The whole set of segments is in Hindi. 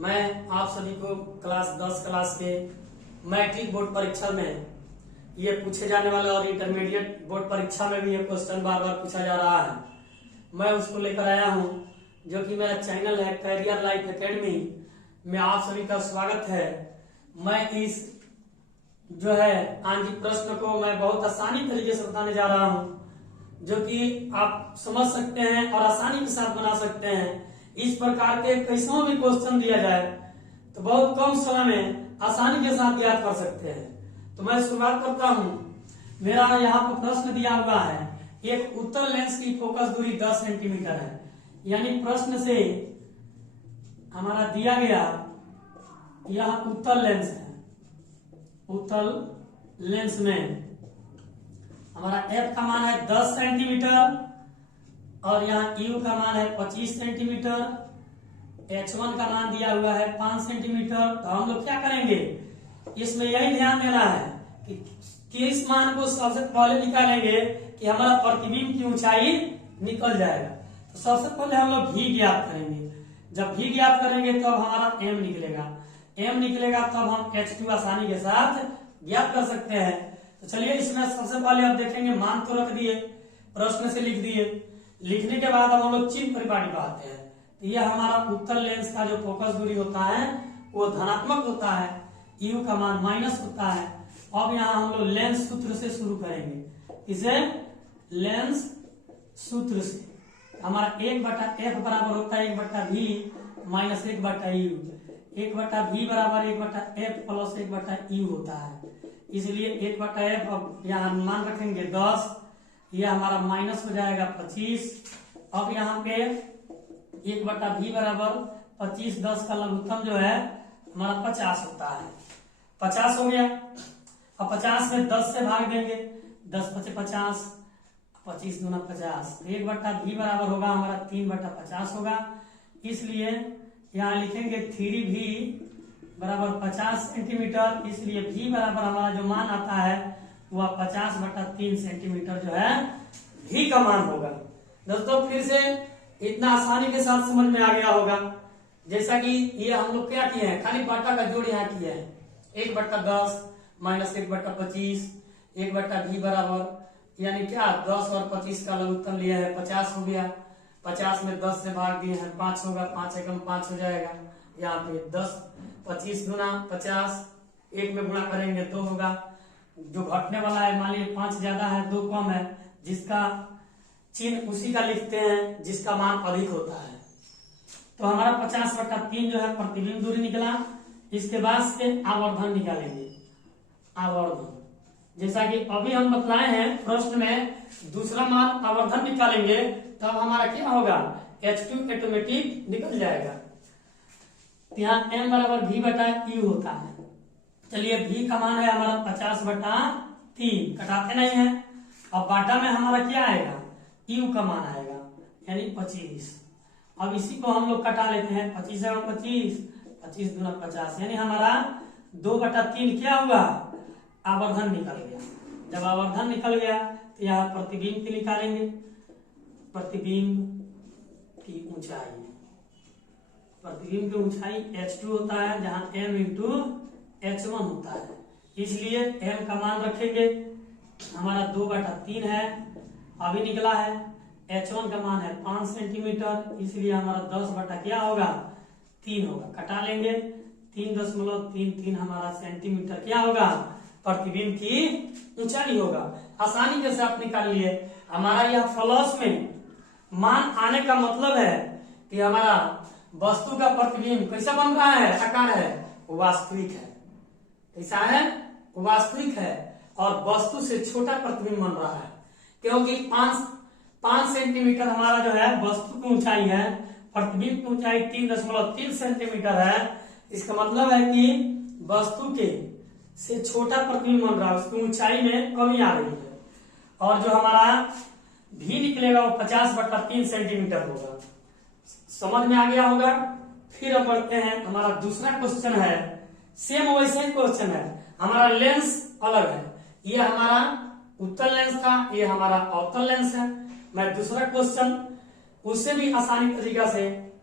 मैं आप सभी को क्लास 10 क्लास के मैट्रिक बोर्ड परीक्षा में ये पूछे जाने वाले और इंटरमीडिएट बोर्ड परीक्षा में भी ये क्वेश्चन बार बार पूछा जा रहा है। मैं उसको लेकर आया हूँ, जो कि मेरा चैनल है कैरियर लाइफ एकेडमी में आप सभी का स्वागत है। मैं इस जो है आंशिक प्रश्न को मैं बहुत आसानी तरीके से बताने जा रहा हूँ, जो कि आप समझ सकते हैं और आसानी के साथ बना सकते हैं। इस प्रकार के कैसा भी क्वेश्चन दिया जाए तो बहुत कम समय में आसानी के साथ याद कर सकते हैं। तो मैं शुरुआत करता हूँ। मेरा यहाँ पर प्रश्न दिया हुआ है, एक उत्तल लेंस की फोकस दूरी 10 सेंटीमीटर है। यानी प्रश्न से हमारा दिया गया यह उत्तल लेंस है। उत्तल लेंस में हमारा f का मान है 10 सेंटीमीटर और यहाँ u का मान है 25 सेंटीमीटर, h1 का मान दिया हुआ है 5 सेंटीमीटर। तो हम लोग क्या करेंगे, इसमें यही ध्यान देना है कि किस मान को सबसे पहले निकालेंगे कि हमारा प्रतिबिंब की ऊंचाई निकल जाएगा। तो सबसे पहले हम लोग v ज्ञात करेंगे। जब v ज्ञात करेंगे तब हमारा m निकलेगा। m निकलेगा तब हम h2 आसानी के साथ ज्ञात कर सकते हैं। तो चलिए इसमें सबसे पहले आप देखेंगे मान तो रख दिए, प्रश्न से लिख दिए। लिखने के बाद हम लोग चिन्ह परिपाटी पर आते हैं। तो यह हमारा उत्तल लेंस का जो फोकस दूरी होता है वो धनात्मक होता है, u का मान माइनस होता है। अब यहाँ हम लोग लेंस सूत्र से शुरू करेंगे। इसे लेंस सूत्र से हमारा 1/f बराबर होता है 1/v माइनस 1/u। 1/v बराबर 1/f प्लस 1/u होता है। इसलिए 1/f अब यहाँ मान रखेंगे 10, यह हमारा माइनस हो जाएगा 25। अब यहाँ पे 1/v बराबर 25, 10 का लघुत्तम जो है हमारा 50 होता है। 50 हो गया। अब 50 में 10 से भाग देंगे, 10 × 50, 25 × 50। 1/v बराबर होगा हमारा 3/50 होगा। इसलिए यहाँ लिखेंगे 3v बराबर 50 सेंटीमीटर। इसलिए v बराबर हमारा जो मान आता है वह 50/3 सेंटीमीटर जो है v का मान होगा। दोस्तों फिर से इतना आसानी के साथ समझ में आ गया होगा। जैसा कि ये हम लोग क्या किए हैं, खाली बाटा का जोड़ यहाँ किया है। 1/10 माइनस 1/25, 1/v बराबर यानी क्या 10 और 25 का लघुत्तम लिया है 50 हो गया। 50 में 10 से भाग दिए हैं 5 होगा, 5 एकम 5 हो जाएगा। यहाँ पे 10 25 गुना 50, 1 में गुणा करेंगे 2 होगा। जो घटने वाला है मान लीजिए 5 ज्यादा है 2 कम है, जिसका चिन्ह उसी का लिखते हैं जिसका मान अधिक होता है। तो हमारा 50/3 जो है प्रतिबिंब दूरी निकला। इसके बाद से आवर्धन निकालेंगे। आवर्धन जैसा कि अभी हम बतलाए हैं प्रश्न में, दूसरा मान आवर्धन निकालेंगे तब हमारा क्या होगा, H2 ऑटोमेटिक निकल जाएगा। यहाँ m बराबर v/u होता है। चलिए v का मान है हमारा 50/3, कटाते नहीं है। अब बाटा में हमारा क्या आएगा, u का मान आएगा यानी 25। अब इसी को हम लोग कटा लेते हैं, 25 × 25, 25 × 50 यानी हमारा 2/3 क्या हुआ, आवर्धन निकल गया। जब आवर्धन निकल गया तो यहाँ प्रतिबिंब की निकालेंगे। प्रतिबिंब की ऊंचाई, प्रतिबिंब की ऊंचाई h2 होता है, जहां m × h1 होता है। इसलिए m का मान रखेंगे, हमारा 2/3 है, अभी निकला है। h1 का मान है 5 सेंटीमीटर, इसलिए हमारा 10 क्या होगा 3 होगा। कटा लेंगे, 3.33 हमारा सेंटीमीटर क्या होगा, प्रतिबिंब की ऊंचाई होगा। आसानी के साथ निकाल लिए। हमारा यह फ्लैश में मान आने का मतलब है कि हमारा वस्तु का प्रतिबिंब कैसा बन रहा है, आकार है वास्तविक है। कैसा है, वास्तविक है और वस्तु से छोटा प्रतिबिंब बन रहा है, क्योंकि 5 सेंटीमीटर हमारा जो है वस्तु की ऊंचाई है, प्रतिबिंब की ऊंचाई 3.3 सेंटीमीटर है। इसका मतलब है कि वस्तु के से छोटा प्रतिबिंब बन रहा है, उसकी ऊंचाई में कमी आ रही है। और जो हमारा भी निकलेगा वो 50/3 सेंटीमीटर होगा। समझ में आ गया होगा। फिर अब बढ़ते हैं, हमारा दूसरा क्वेश्चन है, सेम वैसे ही क्वेश्चन है। हमारा लेंस अलग है, ये हमारा उत्तल लेंस था, ये हमारा अवतल लेंस है। मैं दूसरा क्वेश्चन उससे भी आसानी तरीका से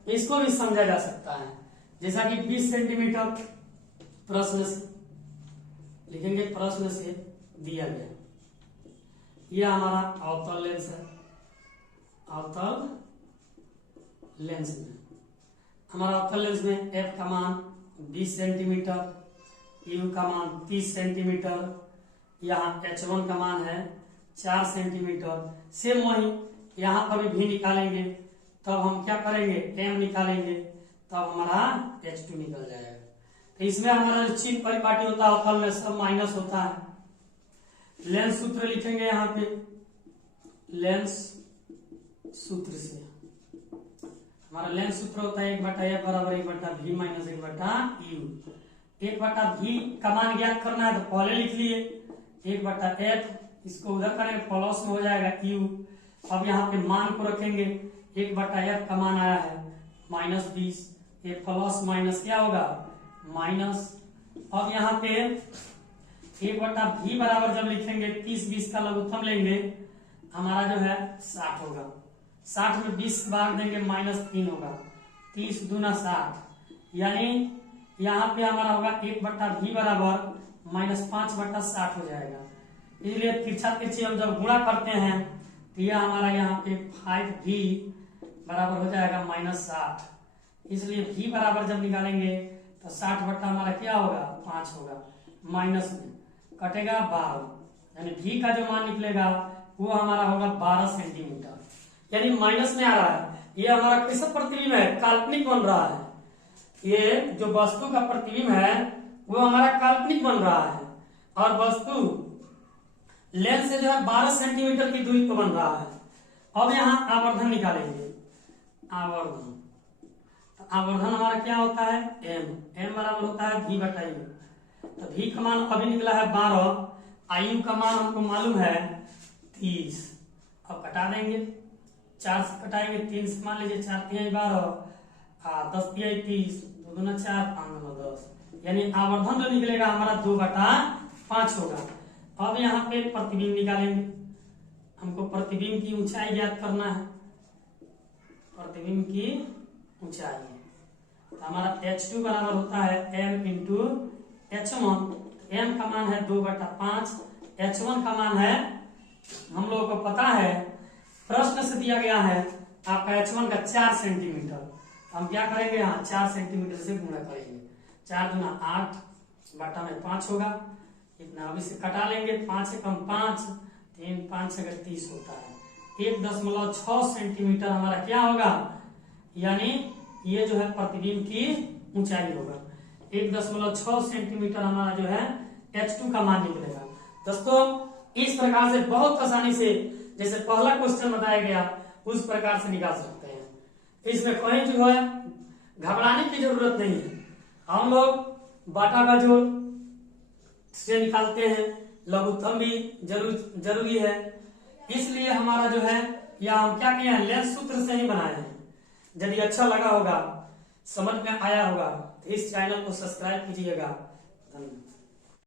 इसको भी समझा जा सकता है। जैसा कि 20 सेंटीमीटर प्रश्न से लिखेंगे, प्रश्न से दिया गया। यह हमारा अवतल लेंस है। अवतल लेंस में हमारा अवतल लेंस में एफ का मान 20 सेंटीमीटर, यू का मान 30 सेंटीमीटर, यहाँ H1 का मान है 4 सेंटीमीटर। सेम वही यहाँ पर भी निकालेंगे, तब हम क्या करेंगे, m निकालेंगे, तब हमारा H2 निकल जाएगा। तो इसमें हमारा जो चिन्ह परिपाटी होता है अवतल में सब माइनस होता है। लेंस सूत्र लिखेंगे यहाँ पे, लेंस सूत्र से हमारा लेंस सूत्र होता है 1/f बराबर 1/v माइनस 1/u। 1/v का मान ज्ञात करना है तो पहले लिख लिए 1/f, इसको उधर करेंगे प्लस में हो जाएगा u। अब यहाँ पे मान को रखेंगे, 1/f का मान आया है -20, ये प्लस माइनस क्या होगा माइनस। अब यहाँ पे 1/v बराबर जब लिखेंगे 30-20 का लघुत्तम लेंगे, हमारा जो है 60 होगा। 60 में 20 भाग देंगे -3 होगा, 30 दूना 60, यानी यहाँ पे हमारा होगा 1/v बराबर -5/60 हो जाएगा। इसलिए तिरछा तिरछी हम जब गुणा करते हैं तो यह हमारा यहाँ पे 5v बराबर हो जाएगा -60। इसलिए v बराबर जब निकालेंगे तो 60 हमारा क्या होगा 5 होगा, माइनस में कटेगा 12, यानी v का जो मान निकलेगा वो हमारा होगा 12 सेंटीमीटर, यानी माइनस में आ रहा है। ये हमारा कैसा प्रतिबिंब है, काल्पनिक बन रहा है। ये जो वस्तु का प्रतिबिंब है वो हमारा काल्पनिक बन रहा है, और वस्तु लेंस से जो है 12 सेंटीमीटर की दूरी पर बन रहा है। अब यहाँ आवर्धन निकालेंगे, आवर्धन। तो आवर्धन हमारा क्या होता है m बराबर होता है v/u। तो v का मान अभी निकला है 12, आयु का मान हमको मालूम है 30। अब कटा देंगे, 4 से कटाएंगे, 3 से मान लीजिए 4 3 12, 10 3 30, 2 दूना 4, 5 दूना 10, यानी आवर्धन जो निकलेगा हमारा 2/5 होगा। अब यहाँ पे प्रतिबिंब निकालेंगे, हमको प्रतिबिंब की ऊंचाई ज्ञात करना है, प्रतिबिंब की ऊंचाई। तो हमारा H2 बराबर होता है m इंटू H1। m का मान है 2/5, H1 का मान है, हम लोगों को पता है प्रश्न से दिया गया है आपका H1 का 4 सेंटीमीटर। हम क्या करेंगे, यहाँ 4 सेंटीमीटर से गुणा करेंगे, 4 दूना 8 बटा में 5 होगा, इतना अभी से कटा लेंगे, 5 से कम 5, 3 5 से 30 होता है, 1.6 सेंटीमीटर हमारा क्या होगा, यानी ये जो है प्रतिबिंब की ऊंचाई होगा। 1.6 सेंटीमीटर हमारा जो है H2 का मान निकलेगा। दोस्तों इस प्रकार से बहुत आसानी से जैसे पहला क्वेश्चन बताया गया उस प्रकार से निकाल सकते हैं। इसमें कहीं जो है घबराने की जरूरत नहीं है। हम लोग बाटा का जोड़ से निकालते हैं, लघुत्तम भी जरूरी है, इसलिए हमारा जो है या हम क्या किए हैं लेंस सूत्र से ही बनाए हैं। यदि अच्छा लगा होगा, समझ में आया होगा तो इस चैनल को सब्सक्राइब कीजिएगा। धन्यवाद।